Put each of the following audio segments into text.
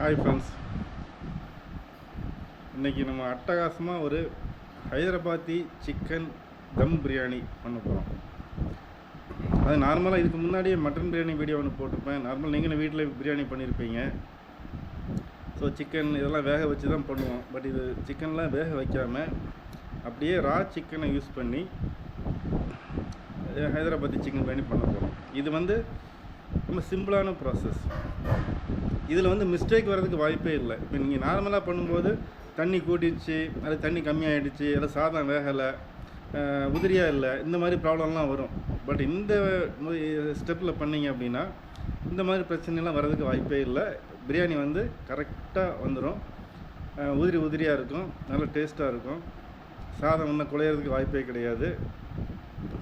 Hi friends, இன்றைக்கி நம்ம அட்டகாசமாக ஒரு ஹைதராபாத்தி சிக்கன் தம் பிரியாணி பண்ண போகிறோம். அது நார்மலாக இதுக்கு முன்னாடியே மட்டன் பிரியாணி வீடியோ ஒன்று போட்டிருப்பேன். நார்மலாக நீங்களும் வீட்டில் பிரியாணி பண்ணியிருப்பீங்க. ஸோ சிக்கன் இதெல்லாம் வேக வச்சு தான் பண்ணுவோம். பட் இது சிக்கன்லாம் வேக வைக்காமல் அப்படியே ரா சிக்கனை யூஸ் பண்ணி ஹைதராபாத்தி சிக்கன் பிரியாணி பண்ண போகிறோம். இது வந்து ரொம்ப சிம்பிளான ப்ராசஸ். இதில் மிஸ்டேக் வர்றதுக்கு வாய்ப்பே இல்லை. இப்போ நீங்கள் நார்மலாக பண்ணும்போது தண்ணி கூட்டிடுச்சு, அது தண்ணி கம்மியாகிடுச்சு, அதில் சாதம் வேகலை, உதிரியாக இல்லை, இந்த மாதிரி ப்ராப்ளம்லாம் வரும். பட் இந்த ஸ்டெப்பில் பண்ணிங்க அப்படின்னா இந்த மாதிரி பிரச்சனைலாம் வர்றதுக்கு வாய்ப்பே இல்லை. பிரியாணி கரெக்டாக வந்துடும். உதிரியாக இருக்கும், நல்ல டேஸ்ட்டாக இருக்கும். சாதம் இன்னும் குழையிறதுக்கு வாய்ப்பே கிடையாது.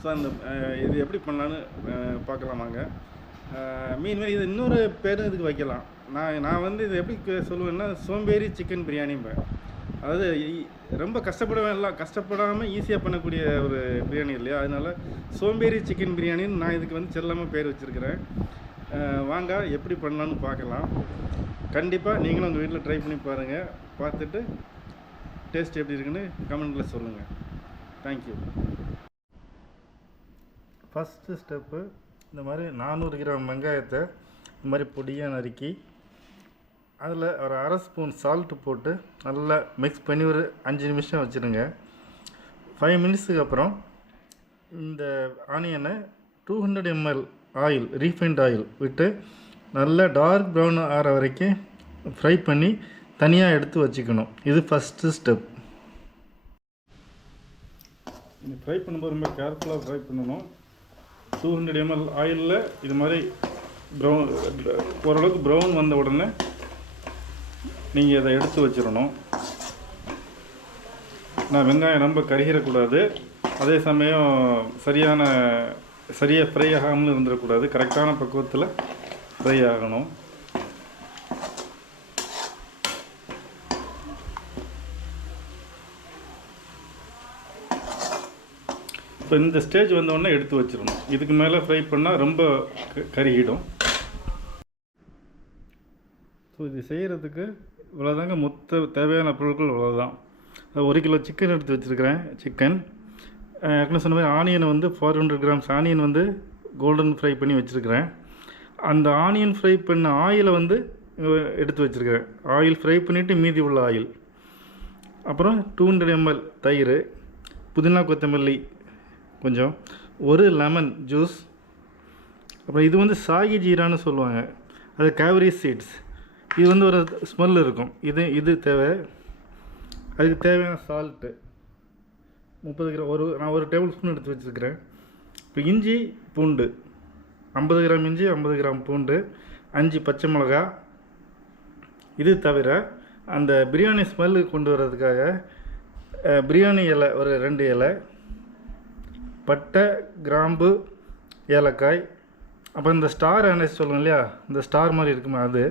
ஸோ இது எப்படி பண்ணலான்னு பார்க்கலாமாங்க. மீன்மாரி இது இன்னொரு பேரும் இதுக்கு வைக்கலாம். நான் இது எப்படி சொல்லுவேன்னா சோம்பேறி சிக்கன் பிரியாணிம்பேன். அதாவது ரொம்ப கஷ்டப்படாமல் ஈஸியாக பண்ணக்கூடிய ஒரு பிரியாணி இல்லையா, அதனால் சோம்பேறி சிக்கன் பிரியாணின்னு நான் இதுக்கு செல்லாமல் பேர் வச்சுருக்கிறேன். வாங்க எப்படி பண்ணலான்னு பார்க்கலாம். கண்டிப்பாக நீங்களும் உங்கள் வீட்டில் ட்ரை பண்ணி பாருங்கள். பார்த்துட்டு டேஸ்ட் எப்படி இருக்குன்னு கமெண்ட்டில் சொல்லுங்கள். தேங்க்யூ. ஃபஸ்ட்டு ஸ்டெப்பு, இந்த மாதிரி 400 கிராம் வெங்காயத்தை இந்த மாதிரி பொடியாக நறுக்கி அதில் ஒரு அரை ஸ்பூன் சால்ட்டு போட்டு நல்லா மிக்ஸ் பண்ணி ஒரு 5 நிமிஷம் வச்சுருங்க. 5 மினிட்ஸுக்கு அப்புறம் இந்த ஆனியனை 200 ml ஆயில், ரீஃபைண்ட் ஆயில் விட்டு நல்லா டார்க் ப்ரௌன் ஆகிற வரைக்கும் ஃப்ரை பண்ணி தனியாக எடுத்து வச்சுக்கணும். இது ஃபஸ்ட்டு ஸ்டெப். ஃப்ரை பண்ணும்போது ரொம்ப கேர்ஃபுல்லாக ஃப்ரை பண்ணணும். 200 ml ஆயிலில் இது மாதிரி ஓரளவுக்கு ப்ரௌன் வந்த உடனே நீங்கள் இதை எடுத்து வச்சிடணும். வெங்காயம் ரொம்ப கருகிடக்கூடாது, அதே சமயம் சரியாக ஃப்ரை ஆகாமல் இருந்துடக்கூடாது. கரெக்டான பக்குவத்தில் ஃப்ரை ஆகணும். இப்போ இந்த ஸ்டேஜ் வந்தோடனே எடுத்து வச்சிடணும். இதுக்கு மேலே ஃப்ரை பண்ணால் ரொம்ப கருகிடும். ஸோ இது செய்கிறதுக்கு இவ்வளோதாங்க. மொத்த தேவையான பொருட்கள் இவ்வளோதான். 1 கிலோ சிக்கன் எடுத்து வச்சுருக்கிறேன். சிக்கன் ஏற்கனவே சொன்ன மாதிரி ஆனியனை 400 கிராம்ஸ் ஆனியன் கோல்டன் ஃப்ரை பண்ணி வச்சுருக்கிறேன். அந்த ஆனியன் ஃப்ரை பண்ண ஆயிலை எடுத்து வச்சுருக்கிறேன். ஆயில் ஃப்ரை பண்ணிவிட்டு மீதி உள்ள ஆயில், அப்புறம் 200 ml தயிர், புதினா கொத்தமல்லி கொஞ்சம், ஒரு லெமன் ஜூஸ், அப்புறம் இது சாகி ஜீரான்னு சொல்லுவாங்க, அது கேவரி சீட்ஸ். இது ஒரு ஸ்மெல் இருக்கும். இது தேவை. அதுக்கு தேவையான சால்ட்டு 30 கிராம், நான் ஒரு டேபிள் ஸ்பூன் எடுத்து வச்சுருக்கிறேன். இப்போ இஞ்சி பூண்டு 50 கிராம் இஞ்சி, 50 கிராம் பூண்டு, 5 பச்சை மிளகா. இது தவிர அந்த பிரியாணி ஸ்மெல்லு கொண்டு வர்றதுக்காக பிரியாணி இலை ஒரு 2 இலை, பட்டை, கிராம்பு, ஏலக்காய், அப்புறம் இந்த ஸ்டார் அனஸ் சொல்லுவோம் இல்லையா, இந்த ஸ்டார் மாதிரி இருக்குமே அது.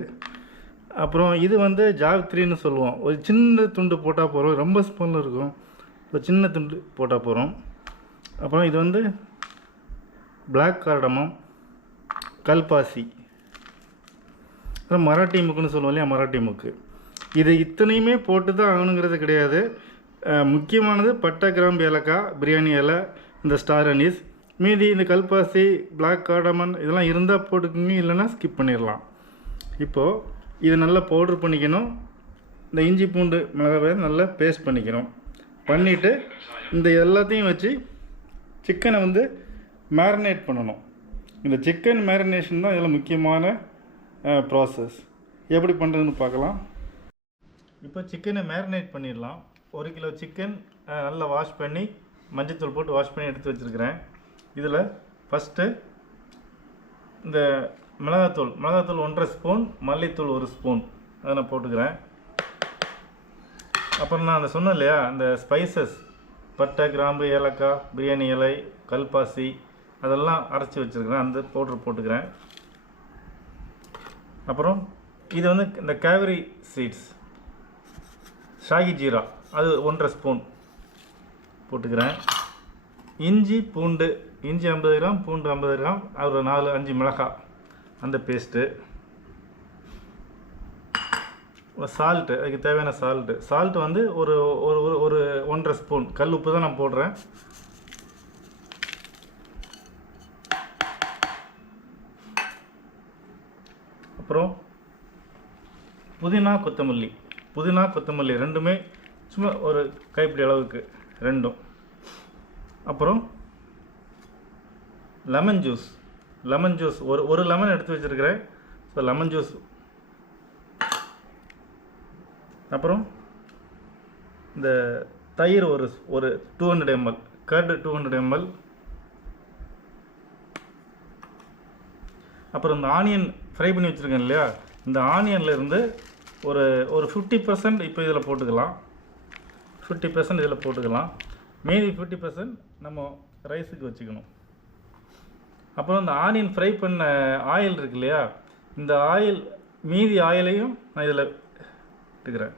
அப்புறம் இது ஜாவித்ரின்னு சொல்லுவோம். ஒரு சின்ன துண்டு போட்டால் போகிறோம், ரொம்ப ஸ்மெல் இருக்கும். ஒரு சின்ன துண்டு போட்டால் போகிறோம். அப்புறம் இது பிளாக் கார்டமம், கல்பாசி, அப்புறம் மராட்டி முக்குன்னு சொல்லுவோம் இல்லையா, மராட்டி முக்கு. இது இத்தனையுமே போட்டு தான் ஆகணுங்கிறது கிடையாது. முக்கியமானது பட்டை, கிராம்பு, ஏலக்காய், பிரியாணி இலை, இந்த ஸ்டார் அனீஸ். மீதி இந்த கல்பாசி, பிளாக் கார்டமன் இதெல்லாம் இருந்தால் போட்டுக்கோங்க, இல்லைன்னா ஸ்கிப் பண்ணிடலாம். இப்போது இது நல்லா பவுட்ரு பண்ணிக்கணும். இந்த இஞ்சி பூண்டு மிளகாவை நல்லா பேஸ்ட் பண்ணிக்கணும். பண்ணிவிட்டு இந்த எல்லாத்தையும் வச்சு சிக்கனை மேரினேட் பண்ணணும். இந்த சிக்கன் மேரினேஷன் தான் இதில் முக்கியமான ப்ராசஸ். எப்படி பண்ணுறதுன்னு பார்க்கலாம். இப்போ சிக்கனை மேரினேட் பண்ணிடலாம். 1 கிலோ சிக்கன் நல்லா வாஷ் பண்ணி மஞ்சத்தூள் போட்டு வாஷ் பண்ணி எடுத்து வச்சுருக்கிறேன். இதில் ஃபஸ்ட்டு இந்த மிளகாத்தூள் 1.5 ஸ்பூன், மல்லித்தூள் 1 ஸ்பூன் அதை நான் போட்டுக்கிறேன். அப்புறம் நான் சொன்னேன் இல்லையா, அந்த ஸ்பைசஸ் பட்டை, கிராம்பு, ஏலக்காய், பிரியாணி இலை, கல்பாசி அதெல்லாம் அரைச்சி வச்சுருக்கிறேன். அந்த பவுட்ரு போட்டுக்கிறேன். அப்புறம் இது இந்த கேவரி சீட்ஸ், ஷாகி ஜீரா அது 1.5 ஸ்பூன் போட்டுக்கிறேன். இஞ்சி பூண்டு, இஞ்சி 50 கிராம், பூண்டு 50 கிராம், ஒரு 4-5 மிளகாய் அந்த பேஸ்ட்டு. சால்ட்டு, அதுக்கு தேவையான சால்ட்டு வந்து ஒரு ஒரு ஒரு 1.5 ஸ்பூன் கல் உப்பு தான் நான் போடுறேன். அப்புறம் புதினா கொத்தமல்லி ரெண்டுமே சும்மா ஒரு கைப்பிடி அளவுக்கு ரெண்டும். அப்புறம் லெமன் ஜூஸ் ஒரு லெமன் எடுத்து வச்சுருக்கிறேன். So lemon juice. அப்புறம் இந்த தயிர் ஒரு 200 ml, கர்டு 200 ml. அப்புறம் இந்த ஆனியன் ஃப்ரை பண்ணி வச்சுருக்கேன் இல்லையா, இந்த ஆனியனில் இருந்து ஒரு 50% இப்போ இதில் போட்டுக்கலாம். 50% இதில் போட்டுக்கலாம். மீதி 50% நம்ம ரைஸுக்கு வச்சுக்கணும். அப்புறம் இந்த ஆனியன் ஃப்ரை பண்ண ஆயில் இருக்கு இல்லையா, இந்த ஆயில் மீதி ஆயிலையும் நான் இதில் எடுத்துக்கிறேன்.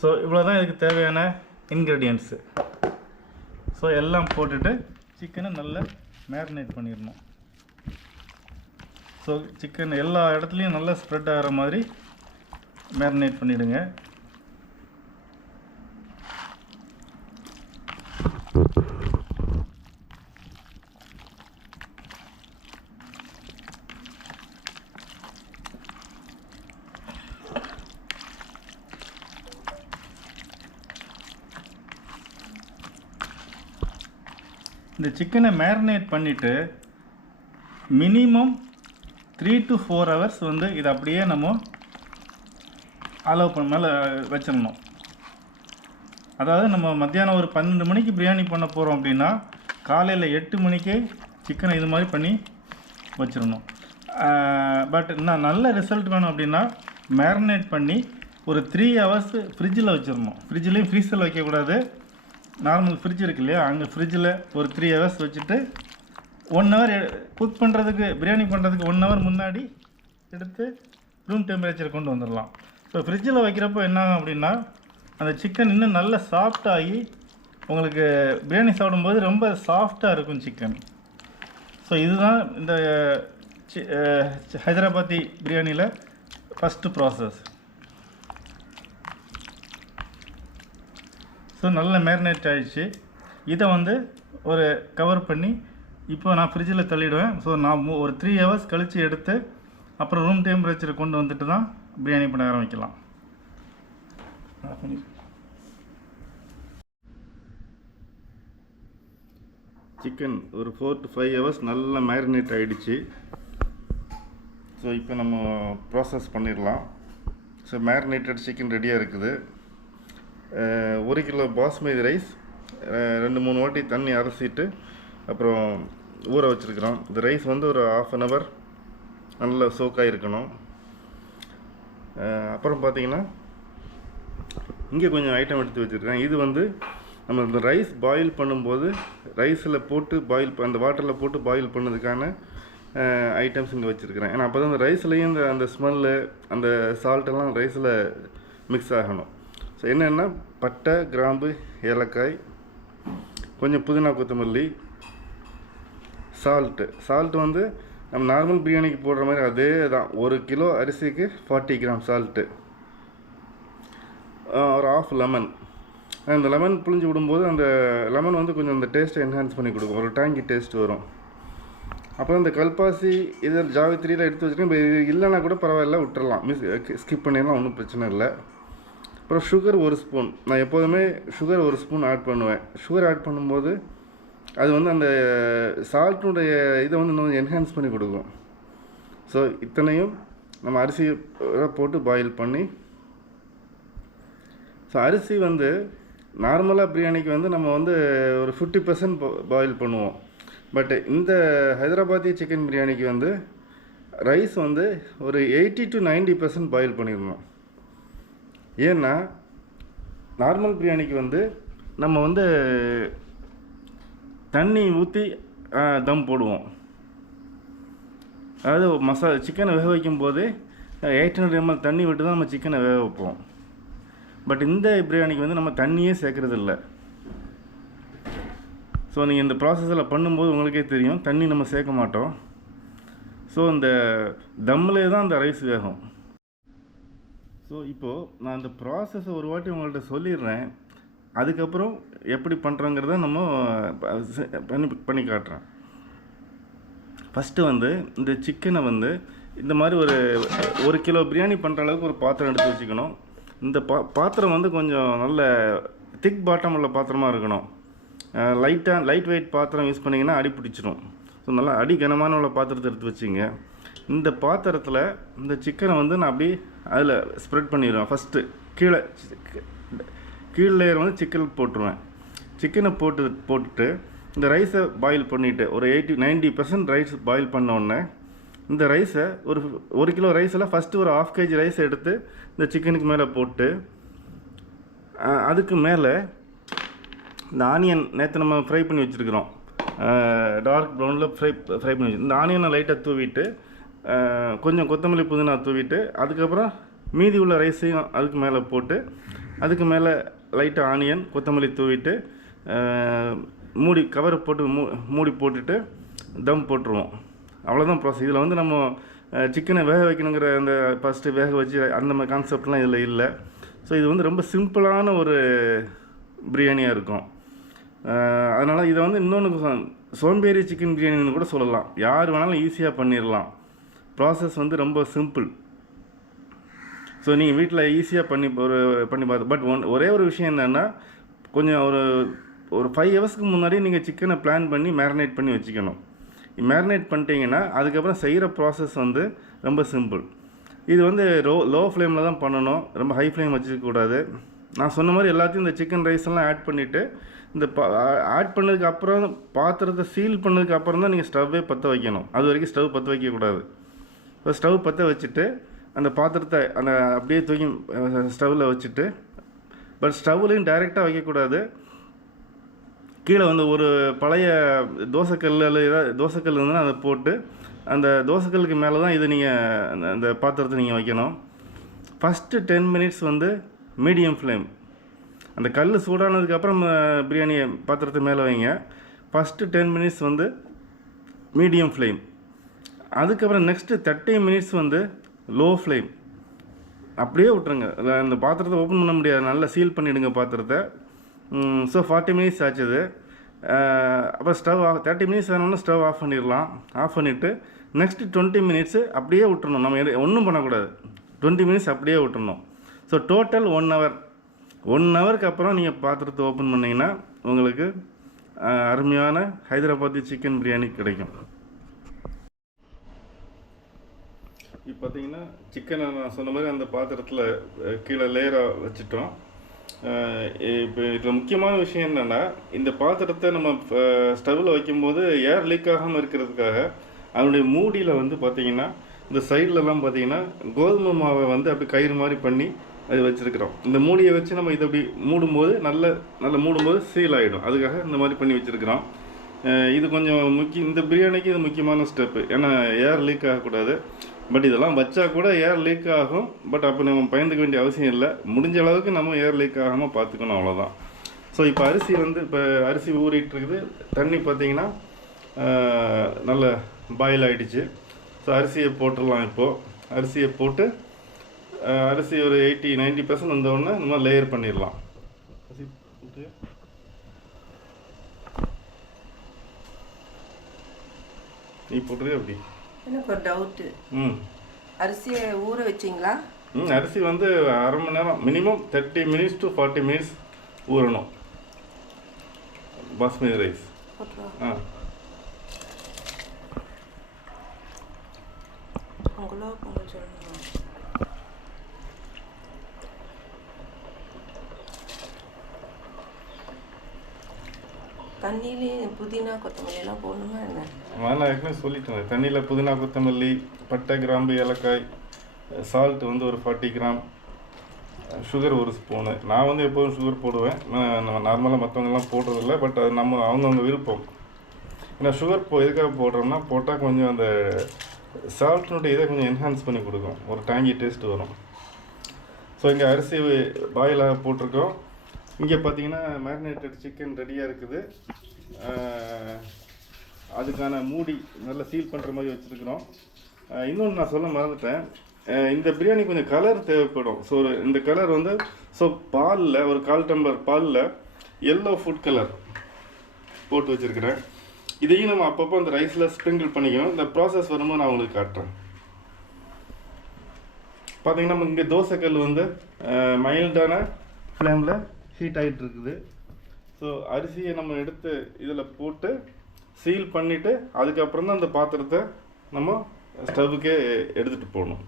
ஸோ இவ்வளோ தான் இதுக்கு தேவையான இன்க்ரீடியன்ட்ஸு. ஸோ எல்லாம் போட்டுட்டு சிக்கனை நல்லா மேரினேட் பண்ணிடணும். ஸோ சிக்கன் எல்லா இடத்துலையும் நல்லா ஸ்ப்ரெட் ஆகிற மாதிரி மேரினேட் பண்ணிவிடுங்க. இந்த சிக்கனை மேரினேட் பண்ணிவிட்டு மினிமம் 3 to 4 hours வந்து இதை அப்படியே நம்ம அலோவ் மேலே வச்சிடணும். அதாவது நம்ம மத்தியானம் ஒரு 12 மணிக்கு பிரியாணி பண்ண போகிறோம் அப்படின்னா காலையில் 8 மணிக்கே சிக்கனை இது மாதிரி பண்ணி வச்சிடணும். பட் நான் நல்ல ரிசல்ட் வேணும் அப்படின்னா மேரினேட் பண்ணி ஒரு 3 hours ஃப்ரிட்ஜில் வச்சிடணும். ஃப்ரிட்ஜ்லேயும் ஃப்ரீசரில் வைக்கக்கூடாது. நார்மல் ஃப்ரிட்ஜ் இருக்கு இல்லையா, அங்கே ஃப்ரிட்ஜில் ஒரு 3 hours வச்சுட்டு 1 hour குக் பண்ணுறதுக்கு, பிரியாணி பண்ணுறதுக்கு 1 hour முன்னாடி எடுத்து ரூம் டெம்பரேச்சர் கொண்டு வந்துடலாம். ஸோ ஃப்ரிட்ஜில் வைக்கிறப்போ என்ன ஆகும் அப்படின்னா அந்த சிக்கன் இன்னும் நல்லா சாஃப்டாகி உங்களுக்கு பிரியாணி சாப்பிடும்போது ரொம்ப சாஃப்டாக இருக்கும் சிக்கன். ஸோ இதுதான் இந்த ஹைதராபாத்தி பிரியாணியில் ஃபஸ்ட்டு ப்ராசஸ். ஸோ நல்ல மேரினேட் ஆகிடுச்சு. இதை வந்து ஒரு கவர் பண்ணி இப்போ நான் ஃப்ரிட்ஜில் தள்ளிவிடுவேன். ஸோ நான் ஒரு 3 hours கழித்து எடுத்து அப்புறம் ரூம் டெம்பரேச்சர் கொண்டு வந்துட்டு தான் பிரியாணி பண்ண ஆரம்பிக்கலாம். சிக்கன் ஒரு 4 to 5 hours நல்லா மேரினேட் ஆகிடுச்சு. ஸோ இப்போ நம்ம ப்ராசஸ் பண்ணிடலாம். ஸோ மேரினேட்டட் சிக்கன் ரெடியாக இருக்குது. 1 கிலோ பாஸ்மதி ரைஸ் 2-3 வாட்டி தண்ணி அரைச்சிட்டு அப்புறம் ஊற வச்சுருக்கிறோம். இந்த ரைஸ் வந்து ஒரு 1/2 hour நல்லா சோக்காக இருக்கணும். அப்புறம் பார்த்திங்கன்னா இங்கே கொஞ்சம் ஐட்டம் எடுத்து வச்சுருக்கேன். இது வந்து நம்ம இந்த ரைஸ் பாயில் பண்ணும்போது ரைஸில் போட்டு அந்த வாட்டரில் போட்டு பாயில் பண்ணதுக்கான ஐட்டம்ஸ் இங்கே வச்சுருக்கிறேன். ஏன்னா அப்போ தான் அந்த ரைஸ்லேயும் அந்த ஸ்மெல்லு அந்த சால்ட்டெல்லாம் ரைஸில் மிக்ஸ் ஆகணும். ஸோ என்னென்னா பட்டை, கிராம்பு, ஏலக்காய், கொஞ்சம் புதினா கொத்தமல்லி, சால்ட்டு வந்து நம்ம நார்மல் பிரியாணிக்கு போடுற மாதிரி அதே தான். 1 கிலோ அரிசிக்கு 40 கிராம் சால்ட்டு, ஒரு 1/2 லெமன். இந்த லெமன் புழிஞ்சு விடும்போது அந்த லெமன் வந்து கொஞ்சம் அந்த டேஸ்ட்டை என்ஹான்ஸ் பண்ணி கொடுக்கும், ஒரு டேங்கி டேஸ்ட் வரும். அப்புறம் இந்த கல்பாசி இதில் ஜாவித்திரியில் எடுத்து வச்சுருக்கேன். இப்போ இது இல்லைன்னா கூட பரவாயில்ல, விட்டுறலாம், ஸ்கிப் பண்ணிடலாம், ஒன்றும் பிரச்சனை இல்லை. அப்புறம் சுகர் 1 ஸ்பூன். நான் எப்போதுமே சுகர் 1 ஸ்பூன் ஆட் பண்ணுவேன். சுகர் ஆட் பண்ணும்போது அது வந்து அந்த சால்ட்டுடைய இதை வந்து இன்னும் என்ஹான்ஸ் பண்ணி கொடுக்கும். ஸோ இத்தனையும் நம்ம அரிசி போட்டு பாயில் பண்ணி, ஸோ அரிசி வந்து நார்மலாக பிரியாணிக்கு வந்து நம்ம வந்து ஒரு 50% பாயில் பண்ணுவோம். பட் இந்த ஹைதராபாத்தி சிக்கன் பிரியாணிக்கு வந்து ரைஸ் வந்து ஒரு 80 to 90% பாயில் பண்ணிடணும். ஏன்னா நார்மல் பிரியாணிக்கு வந்து நம்ம வந்து தண்ணி ஊற்றி தம் போடுவோம். அதாவது சிக்கனை வேக வைக்கும்போது 800 ml தண்ணி விட்டு தான் நம்ம சிக்கனை வேக வைப்போம். பட் இந்த பிரியாணிக்கு வந்து நம்ம தண்ணியே சேர்க்குறது இல்லை. ஸோ நீங்கள் இந்த ப்ராசஸில் பண்ணும்போது உங்களுக்கே தெரியும், தண்ணி நம்ம சேர்க்க மாட்டோம். ஸோ இந்த தம்மிலே தான் அந்த ரைஸ் வேகும். ஸோ இப்போது நான் இந்த ப்ராசஸை ஒரு வாட்டி உங்கள்கிட்ட சொல்லிடுறேன். அதுக்கப்புறம் எப்படி பண்ணுறோங்கிறத நம்ம பண்ணி காட்டுறேன். ஃபஸ்ட்டு வந்து இந்த சிக்கனை வந்து இந்த மாதிரி ஒரு கிலோ பிரியாணி பண்ணுற அளவுக்கு ஒரு பாத்திரம் எடுத்து வச்சுக்கணும். இந்த பாத்திரம் வந்து கொஞ்சம் நல்ல திக் பாட்டம் உள்ள பாத்திரமாக இருக்கணும். லைட் வெயிட் பாத்திரம் யூஸ் பண்ணிங்கன்னா அடி பிடிச்சிடும். ஸோ நல்லா அடி கனமான உள்ள பாத்திரத்தை எடுத்து வச்சுங்க. இந்த பாத்திரத்தில் இந்த சிக்கனை வந்து நான் அப்படி அதில் ஸ்ப்ரெட் பண்ணிடுவேன். ஃபஸ்ட்டு கீழே லேயர் வந்து சிக்கன் போட்டுருவேன். சிக்கனை போட்டுட்டு இந்த ரைஸை பாயில் பண்ணிவிட்டு ஒரு 90% ரைஸ் பாயில் பண்ணோடனே இந்த ரைஸை ஒரு கிலோ ரைஸில் ஃபஸ்ட்டு ஒரு 1/2 kg ரைஸை எடுத்து இந்த சிக்கனுக்கு மேலே போட்டு அதுக்கு மேலே இந்த ஆனியன் நேற்று நம்ம ஃப்ரை பண்ணி வச்சுருக்கிறோம், டார்க் ப்ரௌனில் ஃப்ரை பண்ணி வச்சு இந்த ஆனியனை லைட்டாக தூவிட்டு கொஞ்சம் கொத்தமல்லி புதினா தூவிட்டு அதுக்கப்புறம் மீதி உள்ள ரைஸையும் அதுக்கு மேலே போட்டு அதுக்கு மேலே லைட்டாக ஆனியன் கொத்தமல்லி தூவிட்டு மூடி கவரை போட்டு மூடி போட்டுட்டு தம் போட்டுருவோம். அவ்வளோதான் ப்ராசஸ். இதில் வந்து நம்ம சிக்கனை வேக வைக்கணுங்கிற அந்த ஃபஸ்ட்டு வேக வச்சு அந்த மாதிரி கான்செப்ட்லாம் இதில் இல்லை. ஸோ இது வந்து ரொம்ப சிம்பிளான ஒரு பிரியாணியாக இருக்கும். அதனால் இதை வந்து இன்னொன்று சோம்பேறி சிக்கன் பிரியாணின்னு கூட சொல்லலாம். யார் வேணாலும் ஈஸியாக பண்ணிடலாம். ப்ராசஸ் வந்து ரொம்ப சிம்பிள். ஸோ நீங்கள் வீட்டில் ஈஸியாக பண்ணி பார்த்து. பட் ஒரே ஒரு விஷயம் என்னென்னா கொஞ்சம் ஒரு 5 ஹவர்ஸ்க்கு முன்னாடி நீங்கள் சிக்கனை பிளான் பண்ணி மேரினேட் பண்ணி வச்சுக்கணும். மேரினேட் பண்ணிட்டீங்கன்னா அதுக்கப்புறம் செய்கிற ப்ராசஸ் வந்து ரொம்ப சிம்பிள். இது வந்து லோ ஃப்ளேமில் தான் பண்ணணும், ரொம்ப ஹை ஃப்ளேம் வச்சுக்கக்கூடாது. நான் சொன்ன மாதிரி எல்லாத்தையும் இந்த சிக்கன் ரைஸ் எல்லாம் ஆட் பண்ணிவிட்டு இந்த ஆட் பண்ணதுக்கு அப்புறம் பாத்திரத்தை சீல் பண்ணதுக்கு அப்புறம் தான் நீங்கள் ஸ்டவ்வே பற்ற வைக்கணும். அது வரைக்கும் ஸ்டவ் பற்ற வைக்கக்கூடாது. இப்போ ஸ்டவ் பற்ற வச்சுட்டு அந்த பாத்திரத்தை அப்படியே தூக்கி ஸ்டவ்வில் வச்சுட்டு, பட் ஸ்டவ்லையும் டைரெக்டாக வைக்கக்கூடாது. கீழே வந்து ஒரு பழைய தோசைக்கல் ஏதாவது தோசைக்கல் இருந்ததுன்னா அதை போட்டு அந்த தோசைக்கல்லுக்கு மேலே தான் இதை நீங்கள் அந்த பாத்திரத்தை நீங்கள் வைக்கணும். ஃபஸ்ட்டு 10 மினிட்ஸ் வந்து மீடியம் ஃப்ளேம். அந்த கல் சூடானதுக்கப்புறம் பிரியாணி பாத்திரத்தை மேலே வைங்க. ஃபஸ்ட்டு 10 மினிட்ஸ் வந்து மீடியம் ஃப்ளேம். அதுக்கப்புறம் நெக்ஸ்ட்டு 30 மினிட்ஸ் வந்து லோ ஃப்ளேம். அப்படியே விட்டுருங்க. அந்த பாத்திரத்தை ஓப்பன் பண்ண முடியாது, நல்லா சீல் பண்ணிவிடுங்க பாத்திரத்தை. ஸோ 40 மினிட்ஸ் ஆச்சுது. அப்போ ஸ்டவ் 30 மினிட்ஸ் ஆனோன்னா ஸ்டவ் ஆஃப் பண்ணிடலாம். ஆஃப் பண்ணிவிட்டு நெக்ஸ்ட்டு 20 மினிட்ஸு அப்படியே விட்டுறணும். நம்ம ஒன்றும் பண்ணக்கூடாது. 20 மினிட்ஸ் அப்படியே விட்டுறணும். So total 1 hour. 1 ஹவருக்கு அப்புறம் நீங்கள் பாத்திரத்தை ஓப்பன் பண்ணிங்கன்னா உங்களுக்கு அருமையான ஹைதராபாத்தி சிக்கன் பிரியாணி கிடைக்கும். இப்போ பார்த்தீங்கன்னா சிக்கனை நான் சொன்ன மாதிரி அந்த பாத்திரத்தில் கீழே லேயராக வச்சுட்டோம். இப்போ இதில் முக்கியமான விஷயம் என்னென்னா, இந்த பாத்திரத்தை நம்ம ஸ்டவ்வில் வைக்கும்போது ஏர் லீக் ஆகாமல் இருக்கிறதுக்காக அதனுடைய மூடியில் வந்து பார்த்திங்கன்னா இந்த சைட்லலாம் பார்த்திங்கன்னா கோதுமை மாவை வந்து அப்படி கயிறு மாதிரி பண்ணி அது வச்சுருக்கிறோம். இந்த மூடியை வச்சு நம்ம இதை அப்படி மூடும்போது நல்ல மூடும்போது சீல் ஆகிடும். அதுக்காக இந்த மாதிரி பண்ணி வச்சுருக்கிறோம். இது கொஞ்சம் இந்த பிரியாணிக்கு இது முக்கியமான ஸ்டெப்பு. ஏன்னா ஏர் லீக் ஆகக்கூடாது. பட் இதெல்லாம் வச்சா கூட ஏர் லீக் ஆகும். பட் அப்போ நம்ம பயந்துக்க வேண்டிய அவசியம் இல்லை. முடிஞ்ச அளவுக்கு நம்ம ஏர் லீக் ஆகாமல் பார்த்துக்கணும், அவ்வளோதான். ஸோ இப்போ அரிசி ஊறிட்டு இருக்குது. தண்ணி பார்த்திங்கன்னா நல்ல பாயில் ஆகிடுச்சு. ஸோ அரிசியை போட்டுடலாம். இப்போது அரிசியை போட்டு அரிசி ஒரு 80-90% வந்தோடனே நம்ம லேயர் பண்ணிடலாம். நீ போட்டுரு அப்படி. எனக்கு ஒரு டவுட்டு. அரிசியை ஊற வச்சிங்களா? அரிசி வந்து அரை மணி நேரம், மினிமம் 30 மினிட்ஸ் to 40 மினிட்ஸ் ஊறணும். பாஸ்மதி ரைஸ். தண்ணியிலே புதினா கொத்தமல்லி எல்லாம் போடணுமா என்ன? நான் ஏற்கனவே சொல்லிட்டேன். தண்ணியில் புதினா கொத்தமல்லி, பட்டை, கிராம்பு, ஏலக்காய், சால்ட் வந்து ஒரு 40 கிராம், சுகர் ஒரு ஸ்பூனு. நான் வந்து எப்போதும் சுகர் போடுவேன். நம்ம நார்மலாக மற்றவங்கெல்லாம் போடுறதில்ல. பட் அது அவங்கவுங்க விருப்பம். ஏன்னா சுகர் எதுக்காக போடுறோம்னா போட்டால் கொஞ்சம் அந்த சால்ட்டினுடைய இதை கொஞ்சம் என்ஹான்ஸ் பண்ணி கொடுக்கும், ஒரு டேங்கி டேஸ்ட் வரும். ஸோ இங்கே அரிசி பாயிலாக போட்டிருக்கோம். இங்கே பார்த்தீங்கன்னா மேரினேட்டட் சிக்கன் ரெடியாக இருக்குது. அதுக்கான மூடி நல்லா சீல் பண்ணுற மாதிரி வச்சுருக்கிறோம். இன்னொன்று நான் சொல்ல மறந்துட்டேன். இந்த பிரியாணி கொஞ்சம் கலர் தேவைப்படும். ஸோ இந்த கலர் வந்து ஸோ பாலில் ஒரு 1/4 டம்ளர் பாலில் எல்லோ ஃபுட் கலர் போட்டு வச்சுருக்கிறேன். இதையும் நம்ம அப்பப்போ அந்த ரைஸில் ஸ்ப்ரிங்கிள் பண்ணிக்கணும். இந்த ப்ராசஸ் வரும்போது நான் உங்களுக்கு காட்டுறேன். பார்த்தீங்கன்னா நம்ம இங்கே தோசைக்கல் வந்து மைல்டான ஃப்ளேமில் ஹீட் ஆகிட்டு இருக்குது. ஸோ அரிசியை நம்ம எடுத்து இதில் போட்டு சீல் பண்ணிவிட்டு அதுக்கப்புறம் தான் அந்த பாத்திரத்தை நம்ம ஸ்டவ்வுக்கே எடுத்துகிட்டு போகணும்.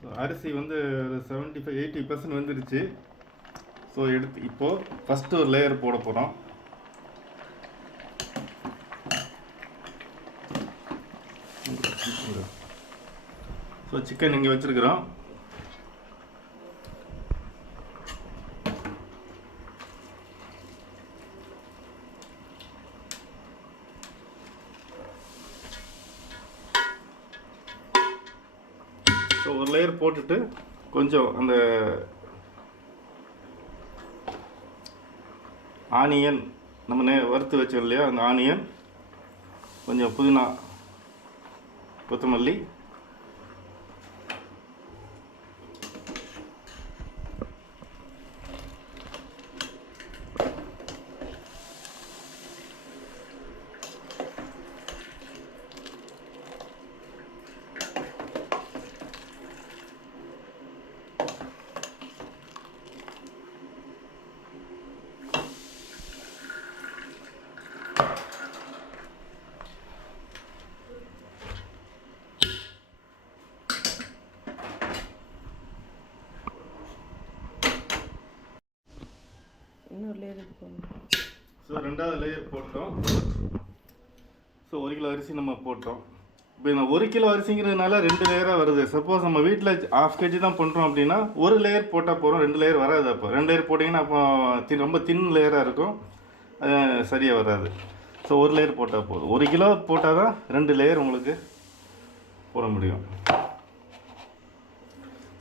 ஸோ அரிசி வந்து ஒரு 75-80% வந்துருச்சு. ஸோ எடுத்து இப்போது ஃபஸ்ட்டு ஒரு லேயர் போட போகிறோம். ஸோ சிக்கன் இங்கே வச்சுருக்குறோம். ஸோ ஒரு லேயர் போட்டுட்டு கொஞ்சம் அந்த ஆனியன் நம்ம வறுத்து வச்சோம் இல்லையா, அந்த ஆனியன், கொஞ்சம் புதினா, கொத்தமல்லி, இன்னொரு லேயர் இது பண்ணணும். ஸோ 2வது லேயர் போட்டோம். ஸோ 1 கிலோ அரிசி நம்ம போட்டோம். இப்போ இந்த 1 கிலோ அரிசிங்கிறதுனால 2 லேயராக வருது. சப்போஸ் நம்ம வீட்டில் 1/2 kg தான் பண்ணுறோம் அப்படின்னா 1 லேயர் போட்டால் போகிறோம், 2 லேயர் வராது. அப்போ 2 லேயர் போட்டிங்கன்னா அப்போ ரொம்ப தின் லேயராக இருக்கும், சரியாக வராது. ஸோ 1 லேயர் போட்டால் போதும். 1 கிலோ போட்டால் தான் 2 லேயர் உங்களுக்கு போட முடியும்.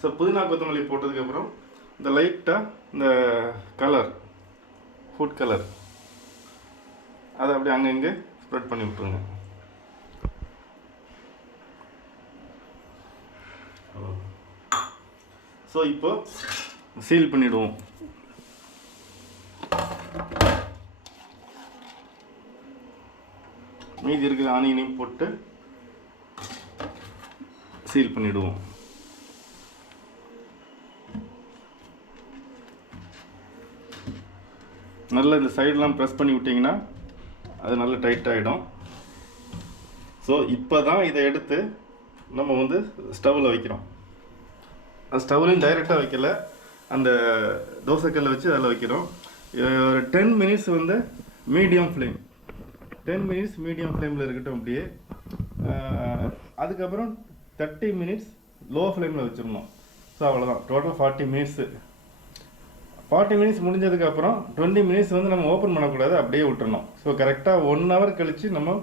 ஸோ புதினா கொத்தமல்லி போட்டதுக்கப்புறம் இந்த லைட்டாக இந்த கலர், ஃபுட் கலர், அதை அப்படியே அங்கங்கே ஸ்ப்ரெட் பண்ணி விட்டுருங்க. ஸோ இப்போ சீல் பண்ணிவிடுவோம். மீதி இருக்கிற ஆனியனையும் போட்டு சீல் பண்ணிவிடுவோம். நல்லா இந்த சைடெலாம் ப்ரெஸ் பண்ணி விட்டிங்கன்னா அது நல்லா டைட் ஆகிடும். ஸோ இப்போ தான் இதை எடுத்து நம்ம வந்து ஸ்டவ்வில் வைக்கிறோம். அது ஸ்டவ்லையும் டைரெக்டாக வைக்கல, அந்த தோசைக்கல்லை வச்சு அதில் வைக்கிறோம். ஒரு 10 மினிட்ஸ் வந்து மீடியம் ஃப்ளேம், 10 மினிட்ஸ் மீடியம் ஃப்ளேமில் இருக்கட்டும் அப்படியே. அதுக்கப்புறம் 30 மினிட்ஸ் லோ ஃப்ளேமில் வச்சிடணும். ஸோ அவ்வளோதான், டோட்டல் 40 மினிட்ஸு. 40 மினிட்ஸ் முடிஞ்சதுக்கப்புறம் 20 மினிட்ஸ் வந்து நம்ம ஓப்பன் பண்ணக்கூடாது, அப்படியே விட்டுறணும். ஸோ கரெக்டாக 1 hour கழித்து நம்ம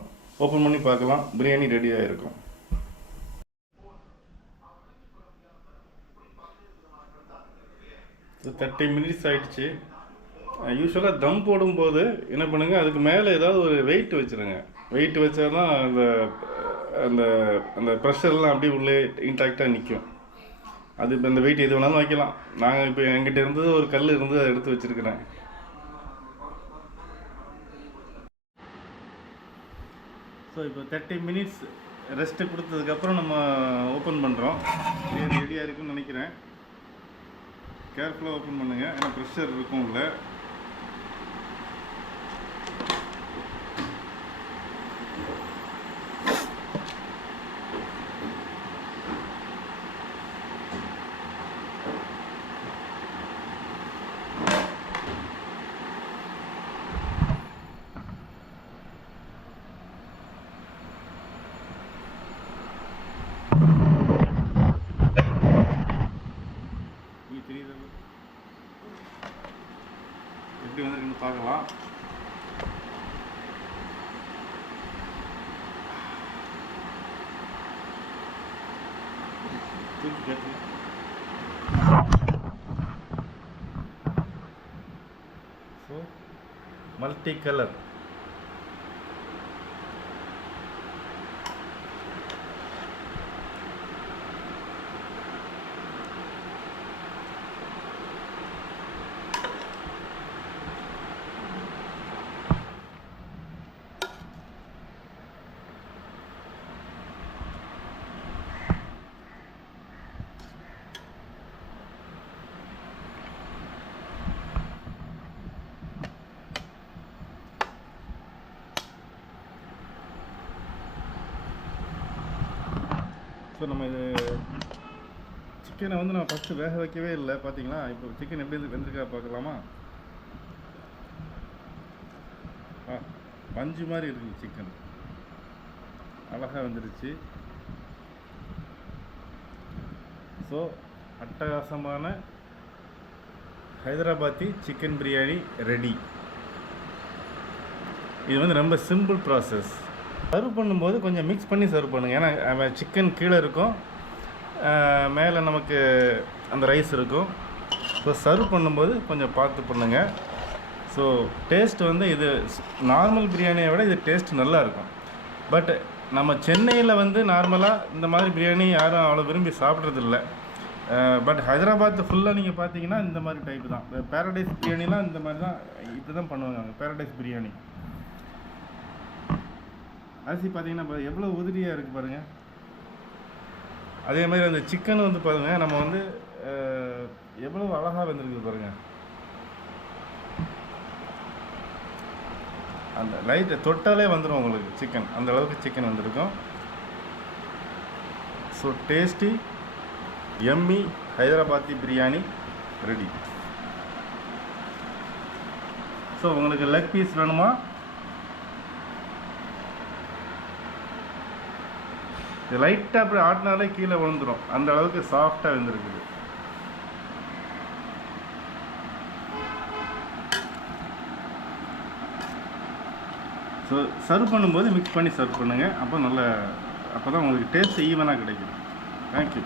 ஓப்பன் பண்ணி பார்க்கலாம், பிரியாணி ரெடியாக இருக்கும். ஸோ 30 மினிட்ஸ் ஆகிடுச்சு. யூஸ்வலாக தம் போடும்போது என்ன பண்ணுங்கள், அதுக்கு மேலே ஏதாவது ஒரு வெயிட் வச்சுருங்க. வெயிட் வச்சா தான் அந்த அந்த அந்த ப்ரெஷர்லாம் அப்படியே உள்ளே இன்டாக்டாக நிற்கும். அது இப்போ இந்த வெயிட் எது வேணாலும் வைக்கலாம். நாங்கள் இப்போ என்கிட்ட இருந்தது ஒரு கல் இருந்து அதை எடுத்து வச்சுருக்கிறேன். ஸோ இப்போ 30 மினிட்ஸ் ரெஸ்ட்டு கொடுத்ததுக்கப்புறம் நம்ம ஓப்பன் பண்ணுறோம். பிரியாணி ரெடியாக இருக்குன்னு நினைக்கிறேன். கேர்ஃபுல்லாக ஓப்பன் பண்ணுங்கள், ஏன்னா ப்ரெஷர் இருக்கும் இல்லை. எப்படி வந்துருக்குன்னு பார்க்கலாம். So multi colour. ஸோ நம்ம இது சிக்கனை வந்து நான் ஃபஸ்ட்டு வேக வைக்கவே இல்லை. பார்த்தீங்களா, இப்போ சிக்கன் எப்படி வெந்திருக்கா பார்க்கலாமா? பஞ்சு மாதிரி இருக்குது சிக்கன், அழகாக வந்துருச்சு. ஸோ அட்டகாசமான ஹைதராபாத்தி சிக்கன் பிரியாணி ரெடி. இது வந்து ரொம்ப சிம்பிள் ப்ராசஸ். சர்வ் பண்ணும்போது கொஞ்சம் மிக்ஸ் பண்ணி சர்வ் பண்ணுங்கள். ஏன்னா சிக்கன் கீழே இருக்கும், மேலே நமக்கு அந்த ரைஸ் இருக்கும். ஸோ சர்வ் பண்ணும்போது கொஞ்சம் பார்த்து பண்ணுங்கள். ஸோ டேஸ்ட் வந்து இது நார்மல் பிரியாணியை விட இது டேஸ்ட் நல்லாயிருக்கும். பட் நம்ம சென்னையில் வந்து நார்மலாக இந்த மாதிரி பிரியாணி யாரும் அவ்வளோ விரும்பி சாப்பிட்றதில்ல. பட் ஹைதராபாத் ஃபுல்லாக நீங்கள் பார்த்தீங்கன்னா இந்த மாதிரி டைப்பு தான். பேரடைஸ் பிரியாணிலாம் இந்த மாதிரி தான், இப்படி தான் பண்ணுவாங்க. பேரடைஸ் பிரியாணி அரிசி பார்த்தீங்கன்னா எவ்வளோ உதிரியாக இருக்குது பாருங்கள். அதே மாதிரி அந்த சிக்கன் வந்து பாருங்கள், நம்ம வந்து எவ்வளோ அழகாக வந்துருக்குது பாருங்கள். அந்த லைட்டை தொட்டாலே வந்துடும் உங்களுக்கு சிக்கன், அந்த அளவுக்கு சிக்கன் வந்திருக்கும். So tasty yummy Hyderabadi biryani ready. So உங்களுக்கு லெக் பீஸ் வேணுமா? இது லைட்டாக அப்படி ஆட்டினாலே கீழே விழுந்துடும், அந்த அளவுக்கு சாஃப்டாக வந்துருக்குது. ஸோ சர்வ் பண்ணும்போது மிக்ஸ் பண்ணி சர்வ் பண்ணுங்கள். அப்போ தான் உங்களுக்கு டேஸ்ட் ஈவனாக கிடைக்கும். தேங்க்யூ.